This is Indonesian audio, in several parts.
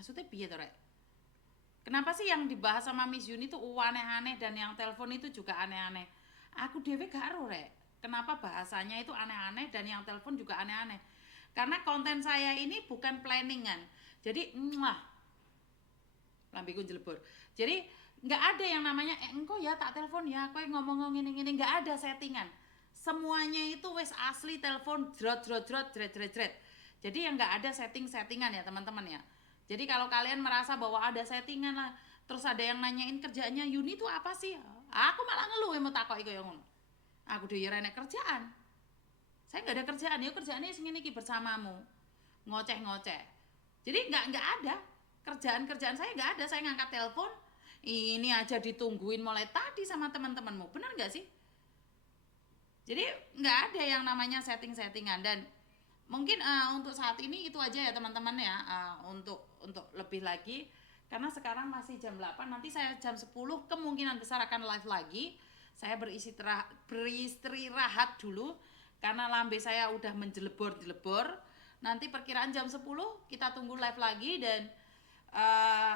Maksudnya piye to, Rek? Kenapa sih yang dibahas sama Miss Yuni tuh aneh-aneh dan yang telepon itu juga aneh-aneh? Aku dewe gak ero, Rek. Kenapa bahasanya itu aneh-aneh dan yang telepon juga aneh-aneh? Karena konten saya ini bukan planningan. Jadi, lambiku jelebur. Jadi nggak ada yang namanya engko ya tak telepon ya, kowe ngomong ngene-ngene, nggak ada settingan. Semuanya itu wes asli telepon jrot jrot jrot jret jret jret. Jadi yang nggak ada settingan ya teman-teman ya. Jadi kalau kalian merasa bahwa ada settingan lah, terus ada yang nanyain kerjaannya Yuni itu apa sih? Aku malah ngeluh mau takok iku yang ngono. Aku dhewe renek kerjaan. Saya nggak ada kerjaan, ya kerjaannya sing ini bersamamu. Ngoceh-ngoceh. Jadi nggak ada kerjaan saya nggak ada. Saya ngangkat telepon, ini aja ditungguin mulai tadi sama teman-temanmu. Benar nggak sih? Jadi nggak ada yang namanya setting-settingan. Dan mungkin untuk saat ini itu aja ya teman-teman ya, untuk lebih lagi karena sekarang masih jam 8, nanti saya jam 10 kemungkinan besar akan live lagi. Saya beristirahat dulu karena lambe saya udah menjelebor-jelebor. Nanti perkiraan jam 10 kita tunggu live lagi. Dan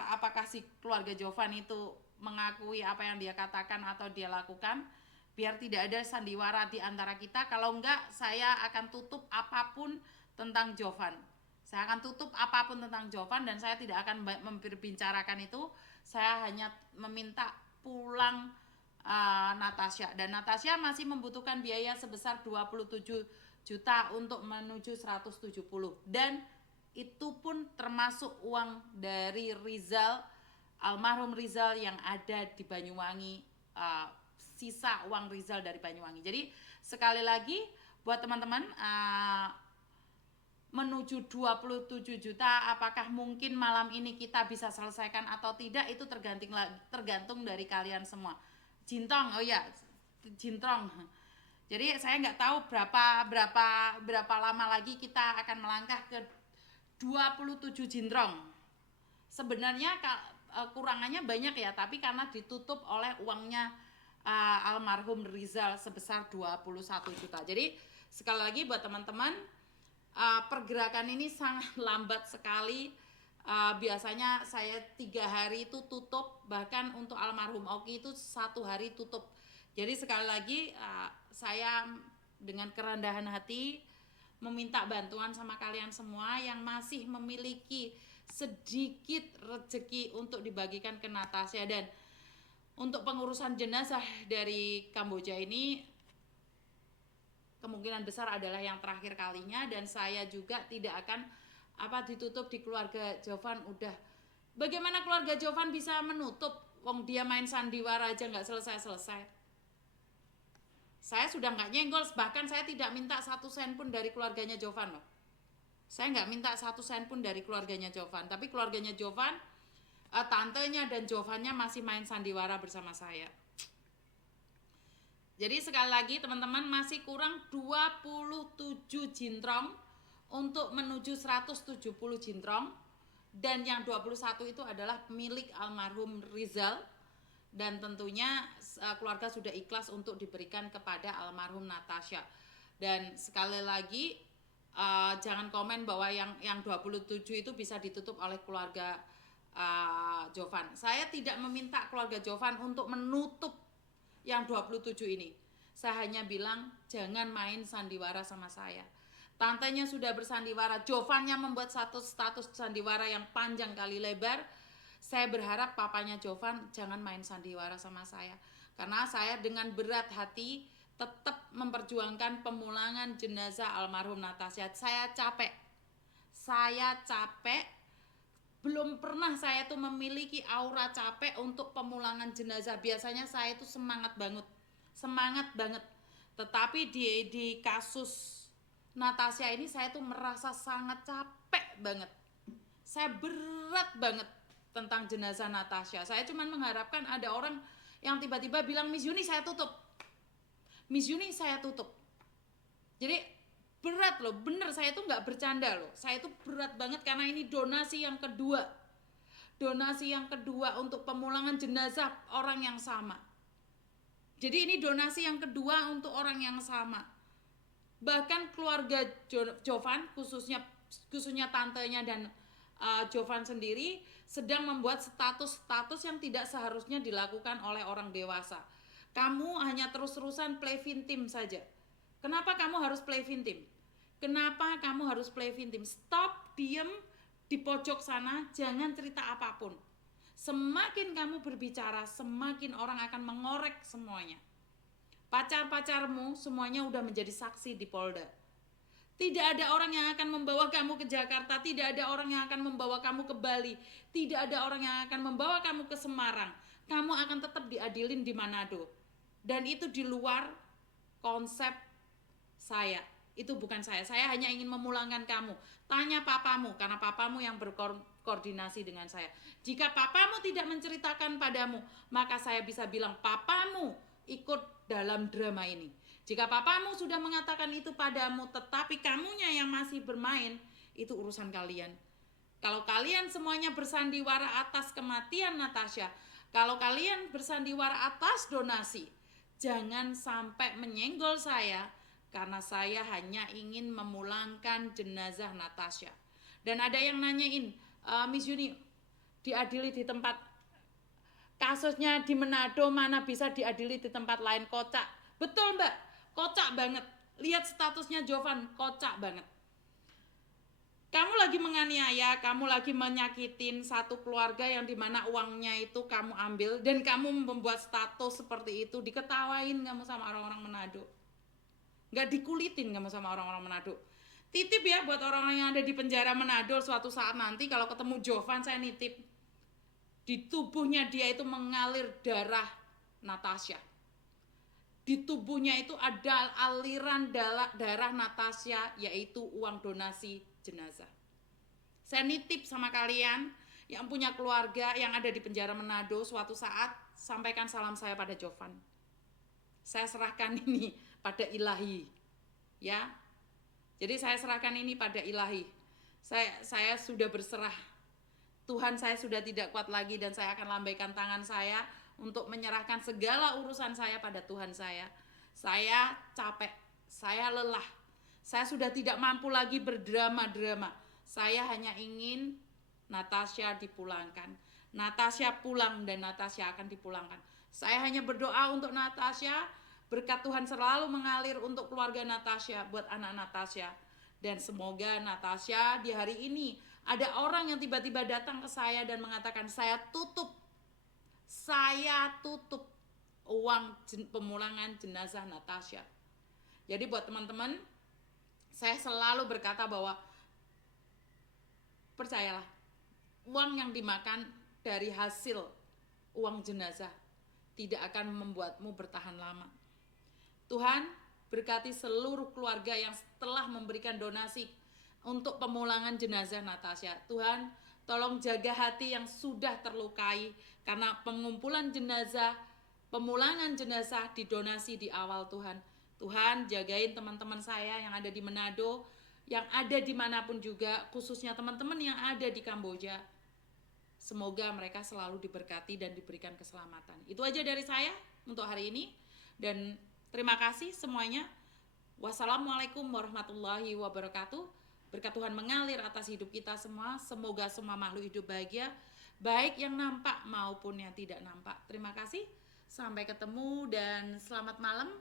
apakah si keluarga Jovan itu mengakui apa yang dia katakan atau dia lakukan, biar tidak ada sandiwara di antara kita. Kalau enggak, saya akan tutup apapun tentang Jovan. Saya akan tutup apapun tentang Jovan dan saya tidak akan memperbicarakan itu. Saya hanya meminta pulang Natasha, dan Natasha masih membutuhkan biaya sebesar 27 juta untuk menuju 170, dan itu pun termasuk uang dari Rizal, almarhum Rizal yang ada di Banyuwangi, sisa uang Rizal dari Banyuwangi. Jadi sekali lagi buat teman-teman, menuju 27 juta apakah mungkin malam ini kita bisa selesaikan atau tidak, itu tergantung dari kalian semua. Jintong, oh ya, Jintrong. Jadi saya nggak tahu berapa lama lagi kita akan melangkah ke 27 Jintrong. Sebenarnya kurangannya banyak ya, tapi karena ditutup oleh uangnya almarhum Rizal sebesar 21 juta. Jadi sekali lagi buat teman-teman, pergerakan ini sangat lambat sekali. Biasanya saya 3 hari itu tutup, bahkan untuk almarhum Oki itu 1 hari tutup. Jadi sekali lagi saya dengan kerendahan hati meminta bantuan sama kalian semua yang masih memiliki sedikit rezeki untuk dibagikan ke Natasha. Dan untuk pengurusan jenazah dari Kamboja ini kemungkinan besar adalah yang terakhir kalinya, dan saya juga tidak akan ditutup di keluarga Jovan. Udah, bagaimana keluarga Jovan bisa menutup wong dia main sandiwara aja nggak selesai-selesai. Saya sudah nggak nyenggol, bahkan saya tidak minta 1 sen pun dari keluarganya Jovan loh. Saya nggak minta 1 sen pun dari keluarganya Jovan, tapi keluarganya Jovan, tantenya dan Jovannya masih main sandiwara bersama saya. Jadi sekali lagi teman-teman, masih kurang 27 Jintrong untuk menuju 170 Jintrong. Dan yang 21 itu adalah milik almarhum Rizal. Dan tentunya keluarga sudah ikhlas untuk diberikan kepada almarhum Natasha. Dan sekali lagi jangan komen bahwa yang 27 itu bisa ditutup oleh keluarga Jovan. Saya tidak meminta keluarga Jovan untuk menutup yang 27 ini. Saya hanya bilang jangan main sandiwara sama saya. Tantenya sudah bersandiwara, Jovannya membuat satu status sandiwara yang panjang kali lebar. Saya berharap papanya Jovan jangan main sandiwara sama saya, karena saya dengan berat hati tetap memperjuangkan pemulangan jenazah almarhum Natasha. Saya capek. Belum pernah saya tuh memiliki aura capek untuk pemulangan jenazah. Biasanya saya itu semangat banget. Tetapi di kasus Natasha ini saya tuh merasa sangat capek banget. Saya berat banget tentang jenazah Natasha. Saya cuma mengharapkan ada orang yang tiba-tiba bilang, Miss Yuni saya tutup. Miss Yuni saya tutup. Jadi berat loh, bener, saya tuh nggak bercanda loh. Saya tuh berat banget karena ini donasi yang kedua. Donasi yang kedua untuk pemulangan jenazah orang yang sama. Jadi ini donasi yang kedua untuk orang yang sama. Bahkan keluarga Jovan, khususnya tantenya dan Jovan sendiri sedang membuat status-status yang tidak seharusnya dilakukan oleh orang dewasa. Kamu hanya terus-terusan play victim saja. Kenapa kamu harus play victim? Kenapa kamu harus play victim? Stop, diem di pojok sana, jangan cerita apapun. Semakin kamu berbicara, semakin orang akan mengorek semuanya. Pacar-pacarmu semuanya udah menjadi saksi di Polda. Tidak ada orang yang akan membawa kamu ke Jakarta, tidak ada orang yang akan membawa kamu ke Bali, tidak ada orang yang akan membawa kamu ke Semarang. Kamu akan tetap diadilin di Manado. Dan itu di luar konsep saya. Itu bukan saya hanya ingin memulangkan kamu. Tanya papamu, karena papamu yang berkoordinasi dengan saya. Jika papamu tidak menceritakan padamu, maka saya bisa bilang papamu ikut dalam drama ini. Jika papamu sudah mengatakan itu padamu, tetapi kamunya yang masih bermain, itu urusan kalian. Kalau kalian semuanya bersandiwara atas kematian Natasha, kalau kalian bersandiwara atas donasi, jangan sampai menyenggol saya, karena saya hanya ingin memulangkan jenazah Natasha. Dan ada yang nanyain, Miss Yuni, diadili di tempat, kasusnya di Manado mana bisa diadili di tempat lain? Kocak. Betul Mbak, kocak banget. Lihat statusnya Jovan, kocak banget. Kamu lagi menganiaya, kamu lagi menyakitin satu keluarga yang dimana uangnya itu kamu ambil, dan kamu membuat status seperti itu, diketawain kamu sama orang-orang Manado. Gak dikulitin kamu sama orang-orang Manado. Titip ya buat orang-orang yang ada di penjara Manado, suatu saat nanti kalau ketemu Jovan, saya nitip. Di tubuhnya dia itu mengalir darah Natasha. Di tubuhnya itu ada aliran darah Natasha, yaitu uang donasi jenazah. Saya nitip sama kalian yang punya keluarga yang ada di penjara Manado, suatu saat sampaikan salam saya pada Jovan. Saya serahkan ini pada ilahi. Ya. Jadi saya serahkan ini pada ilahi. Saya sudah berserah. Tuhan, saya sudah tidak kuat lagi dan saya akan lambaikan tangan saya untuk menyerahkan segala urusan saya pada Tuhan saya. Saya capek, saya lelah. Saya sudah tidak mampu lagi berdrama-drama. Saya hanya ingin Natasha dipulangkan. Natasha pulang dan Natasha akan dipulangkan. Saya hanya berdoa untuk Natasha, berkat Tuhan selalu mengalir untuk keluarga Natasha, buat anak Natasha. Dan semoga Natasha di hari ini ada orang yang tiba-tiba datang ke saya dan mengatakan, saya tutup uang pemulangan jenazah Natasha. Jadi buat teman-teman, saya selalu berkata bahwa percayalah, uang yang dimakan dari hasil uang jenazah tidak akan membuatmu bertahan lama. Tuhan berkati seluruh keluarga yang telah memberikan donasi untuk pemulangan jenazah Natasha. Tuhan, tolong jaga hati yang sudah terlukai karena pengumpulan jenazah, pemulangan jenazah didonasi di awal Tuhan. Tuhan, jagain teman-teman saya yang ada di Manado, yang ada dimanapun juga, khususnya teman-teman yang ada di Kamboja. Semoga mereka selalu diberkati dan diberikan keselamatan. Itu aja dari saya untuk hari ini. Dan terima kasih semuanya. Wassalamualaikum warahmatullahi wabarakatuh. Berkat Tuhan mengalir atas hidup kita semua. Semoga semua makhluk hidup bahagia, baik yang nampak maupun yang tidak nampak. Terima kasih. Sampai ketemu dan selamat malam.